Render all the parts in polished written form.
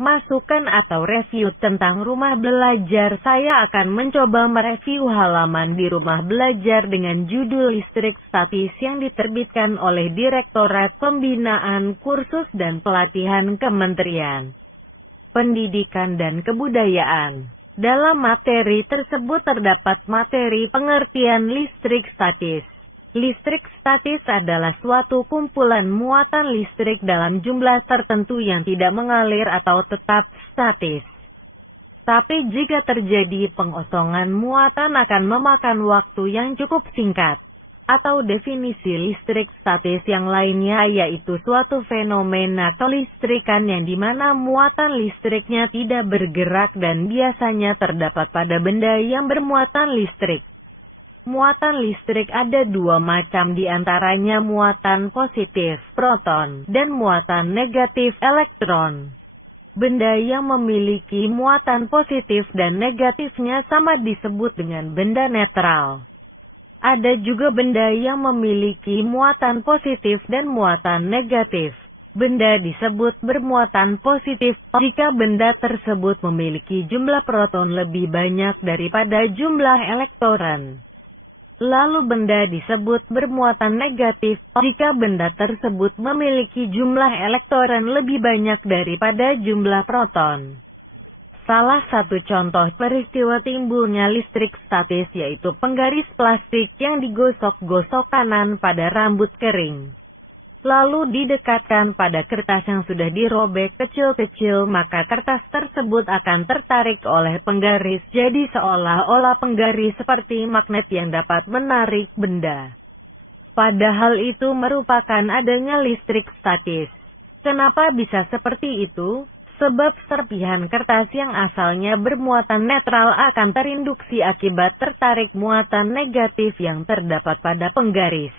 Masukan atau review tentang rumah belajar. Saya akan mencoba mereview halaman di rumah belajar dengan judul listrik statis yang diterbitkan oleh Direktorat Pembinaan Kursus dan Pelatihan Kementerian Pendidikan dan Kebudayaan. Dalam materi tersebut terdapat materi pengertian listrik statis. Listrik statis adalah suatu kumpulan muatan listrik dalam jumlah tertentu yang tidak mengalir atau tetap statis. Tapi jika terjadi pengosongan, muatan akan memakan waktu yang cukup singkat. Atau definisi listrik statis yang lainnya yaitu suatu fenomena kelistrikan yang dimana muatan listriknya tidak bergerak dan biasanya terdapat pada benda yang bermuatan listrik. Muatan listrik ada dua macam, diantaranya muatan positif, proton, dan muatan negatif, elektron. Benda yang memiliki muatan positif dan negatifnya sama disebut dengan benda netral. Ada juga benda yang memiliki muatan positif dan muatan negatif. Benda disebut bermuatan positif jika benda tersebut memiliki jumlah proton lebih banyak daripada jumlah elektron. Lalu benda disebut bermuatan negatif jika benda tersebut memiliki jumlah elektron lebih banyak daripada jumlah proton. Salah satu contoh peristiwa timbulnya listrik statis yaitu penggaris plastik yang digosok-gosok kanan pada rambut kering, lalu didekatkan pada kertas yang sudah dirobek kecil-kecil, maka kertas tersebut akan tertarik oleh penggaris, jadi seolah-olah penggaris seperti magnet yang dapat menarik benda. Padahal itu merupakan adanya listrik statis. Kenapa bisa seperti itu? Sebab serpihan kertas yang asalnya bermuatan netral akan terinduksi akibat tertarik muatan negatif yang terdapat pada penggaris.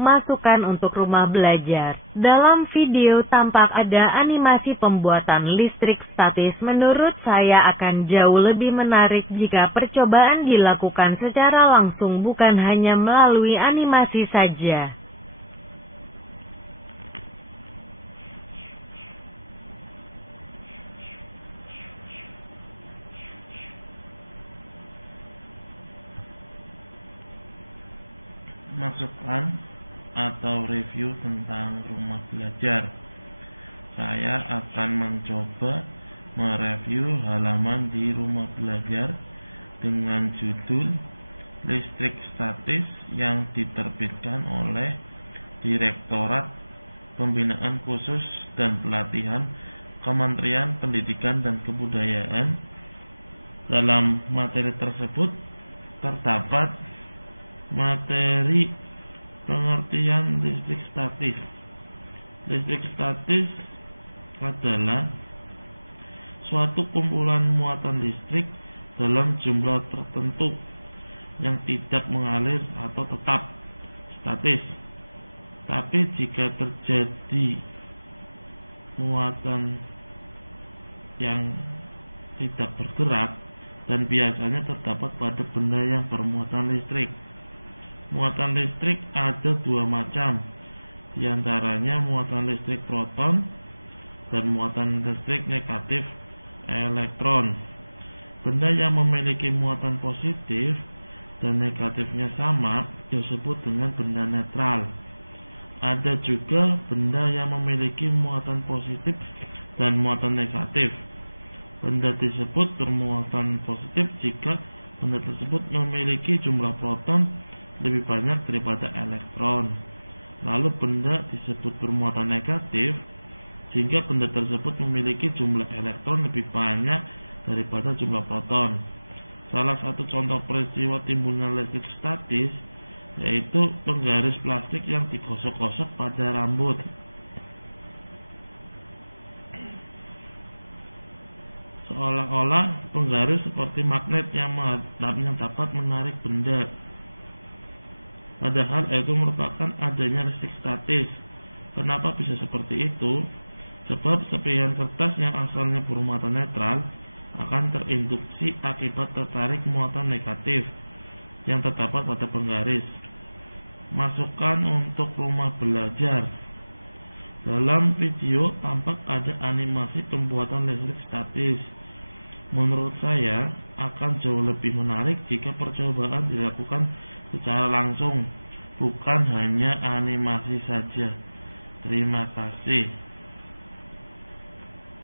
Masukan untuk rumah belajar. Dalam video tampak ada animasi pembuatan listrik statis. Menurut saya akan jauh lebih menarik jika percobaan dilakukan secara langsung bukan hanya melalui animasi saja. Masukan atau review tentang rumah belajar. Saya akan mencoba mereview halaman di rumah belajar dengan judul listrik statis yang diterbitkan oleh Direktorat Pembinaan Khusus dan Pelatihan Kementerian Pendidikan dan Kebudayaan. Dalam materi tersebut terdapat materi pengertian listrik statis. Listrik statis adalah suatu kumpulan muatan listrik dalam jumlah tertentu yang tidak mengalir atau tetap statis. Tapi jika terjadi muatan yang tidak bergerak dan biasanya terdapat pada benda yang bermuatan listrik. Muatan listrik ada dua macam, diantaranya muatan listrik proton dan muatan listrik negatif elektron. Benda yang memiliki muatan positif dan negatifnya sama disebut dengan benda netral. Ada juga benda yang memiliki muatan positif dan muatan negatif. Benda tersebut bermuatan positif jika benda tersebut memiliki jumlah proton lebih banyak daripada elektron. Lalu benda disebut bermuatan negatif jika benda tersebut memiliki jumlah elektron lebih banyak daripada jumlah proton. Salah satu contoh peristiwa timbulnya listrik statis yaitu penggaris plastik yang digosok-gosok pada rambut. Seolah-olah penggaris seperti magnet yang dapat menarik benda. Padahal itu merupakan adanya listrik statis. Kenapa bisa seperti itu? Sebab serpihan kertas yang asalnya bermuatan netral akan terinduksi akibat tertarik muatan negatif yang terdapat pada penggaris. Masukan untuk rumah belajar. Dalam video tampak ada animasi pembuatan listrik statis. Menurut saya akan jauh lebih menarik jika percobaan dilakukan secara langsung, bukan hanya animasi saja. Terima kasih.